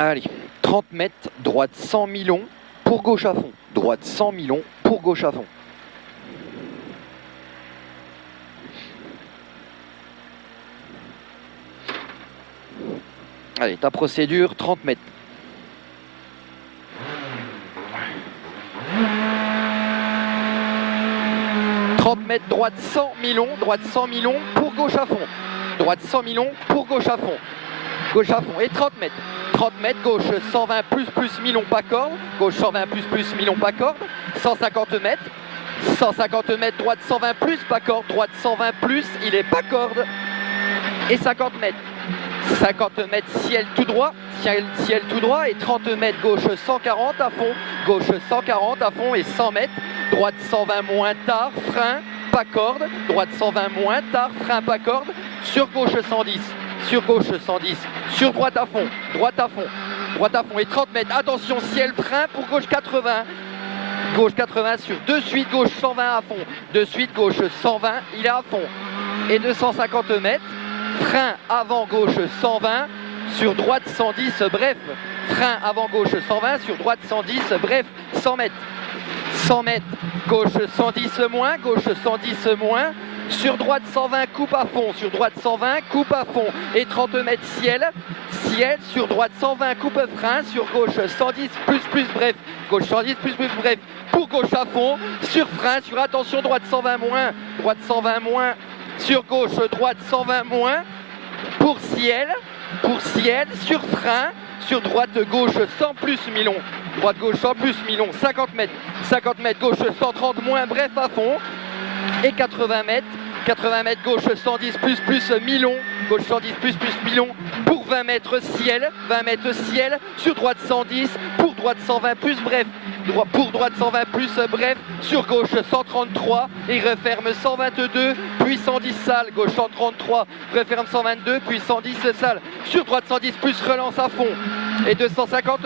Allez, 30 mètres, droite 100 mi-long, pour gauche à fond. Droite 100 mi-long, pour gauche à fond. Allez, ta procédure, 30 mètres. Droite 100 mi-long, droite 100 mi-long, pour gauche à fond. Droite 100 mi-long, pour gauche à fond. Gauche à fond. Et 30 mètres. 30 mètres, gauche 120 plus mi-long pas corde. Gauche 120 plus mi-long pas corde. 150 mètres. 150 mètres, droite 120 plus pas corde. Droite 120 plus, il est pas corde. Et 50 mètres. 50 mètres, ciel tout droit. Ciel tout droit. Et 30 mètres, gauche 140 à fond. Gauche 140 à fond et 100 mètres. Droite 120 moins tard, frein, pas corde. Droite 120 moins tard, frein, pas corde. Sur gauche 110. Sur gauche 110. Sur droite à fond. Droite à fond. Droite à fond. Et 30 mètres. Attention, ciel, frein pour gauche 80. Gauche 80 sur de suite, gauche 120 à fond. De suite, gauche 120, il est à fond. Et 250 mètres. Frein avant gauche 120. Sur droite 110, bref. Frein avant gauche 120. Sur droite 110, bref. 100 mètres. 100 mètres, gauche 110 moins, gauche 110 moins, sur droite 120, coupe à fond, sur droite 120, coupe à fond, et 30 mètres ciel, ciel, sur droite 120, coupe frein, sur gauche 110 plus bref, gauche 110 plus bref, pour gauche à fond, sur frein, sur attention, droite 120 moins, sur gauche, droite 120 moins, pour ciel, sur frein, sur droite gauche 100 plus mi-long, droite gauche 100 plus mi-long, 50 mètres, gauche 130 moins, bref à fond, et 80 mètres, gauche 110 plus mi-long, gauche 110 plus mi-long, pour 20 mètres ciel, sur droite 110, pour droite 120 plus bref, pour droite 120 plus bref, sur gauche 133, et referme 122, puis 110 salles, gauche 133, referme 122, puis 110 salles, sur droite 110 plus relance à fond, et 250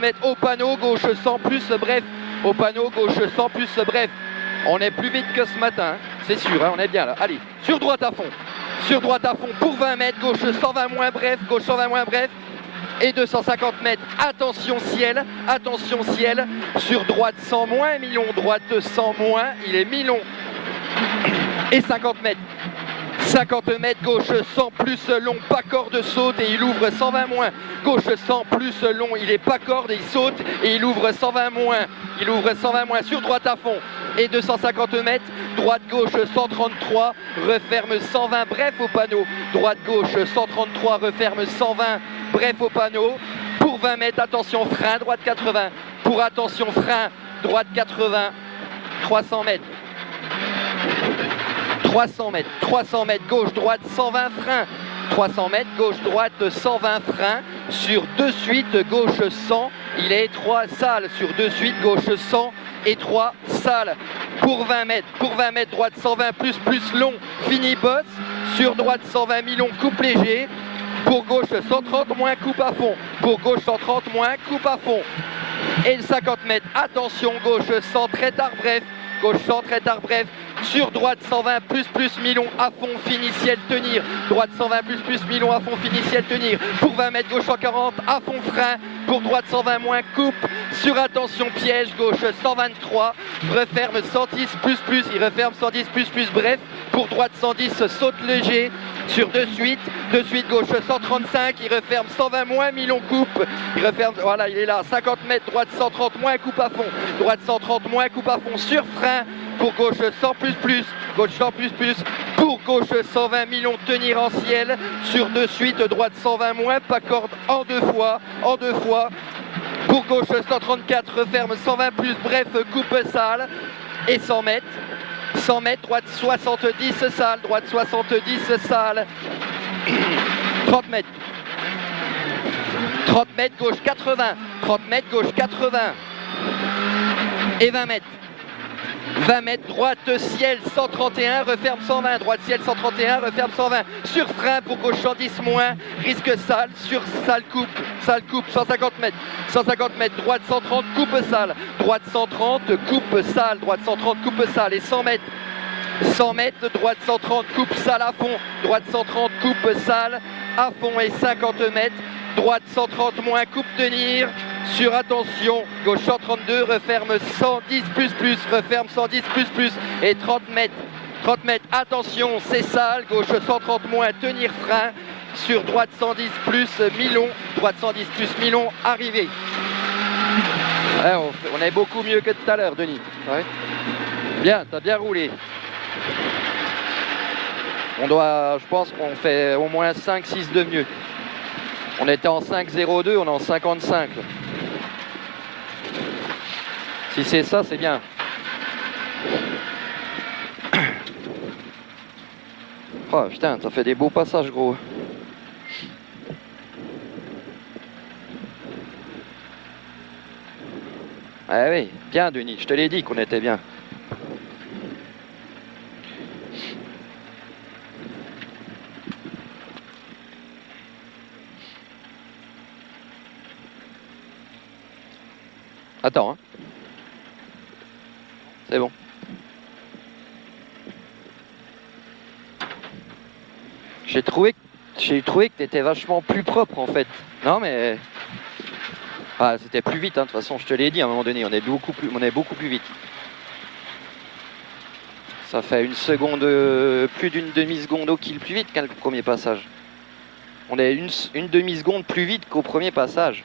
mètres au panneau, gauche 100 plus bref, au panneau, gauche 100 plus bref. On est plus vite que ce matin, hein, c'est sûr, hein, on est bien là. Allez, sur droite à fond pour 20 mètres, gauche 120 moins bref, et 250 mètres, attention ciel, sur droite 100 moins, mi-long, droite 100 moins, il est mi-long, et 50 mètres, gauche 100 plus long, pas corde, saute et il ouvre 120 moins, gauche 100 plus long, il est pas corde et il saute et il ouvre 120 moins, sur droite à fond, et 250 mètres, droite gauche 133, referme 120, bref au panneau, droite gauche 133, referme 120, bref au panneau, pour 20 mètres, attention frein, droite 80, pour attention frein, droite 80, 300 mètres, gauche droite 120 frein, 300 mètres, gauche droite 120 frein, sur de suite gauche 100, il est 3 salles, sur de suite gauche 100 et 3 salles, pour 20 mètres, droite 120 plus long, fini bosse, sur droite 120 mi-long, coupe léger, pour gauche 130 moins, coupe à fond, pour gauche 130 moins, coupe à fond, et 50 mètres, attention gauche 100 très tard bref, gauche 100 très tard bref, sur droite 120 plus mi-long à fond, fini ciel tenir, droite 120 plus mi-long à fond, fini ciel tenir, pour 20 mètres gauche 140 à fond frein, pour droite 120 moins coupe, sur attention piège, gauche 123, referme 110 plus, il referme 110 plus bref, pour droite 110 saute léger, sur de suite gauche 135, il referme 120 moins, mi-long coupe, il referme, voilà il est là, 50 mètres, droite 130 moins, coupe à fond, droite 130 moins, coupe à fond, sur frein, pour gauche 100 gauche 100 pour gauche 120 mi-long, tenir en ciel, sur de suite, droite 120 moins, pas corde en deux fois, pour gauche 134, referme 120 plus, bref, coupe salle, et 100 mètres, droite 70 salles, 30 mètres, gauche 80, et 20 mètres, droite ciel 131, referme 120, droite ciel 131, referme 120, sur frein pour gauche 110 moins, risque salle, sur salle coupe, 150 mètres, droite 130, coupe salle, droite 130, coupe salle, et 100 mètres, droite 130, coupe salle à fond, droite 130, coupe salle à fond et 50 mètres, droite 130 moins, coupe tenir, sur attention, gauche 132, referme 110 plus, referme 110 plus, et 30 mètres, attention, c'est sale, gauche 130 moins, tenir frein, sur droite 110 plus, mi-long, droite 110 plus, mi-long, arrivé. Ouais, on est beaucoup mieux que tout à l'heure, Denis. Ouais. Bien, t'as bien roulé. On doit, je pense qu'on fait au moins 5-6 de mieux. On était en 5,02, on est en 55. Si c'est ça, c'est bien. Oh putain, t'as fait des beaux passages, gros. Ah oui, bien Denis, je te l'ai dit qu'on était bien. Attends, hein. C'est bon. J'ai trouvé que tu étais vachement plus propre en fait. Non mais... Ah, c'était plus vite, hein. De toute façon je te l'ai dit à un moment donné, on est beaucoup plus vite. Ça fait une seconde, plus d'une demi-seconde au kill plus vite qu'à le premier passage. On est une demi-seconde plus vite qu'au premier passage.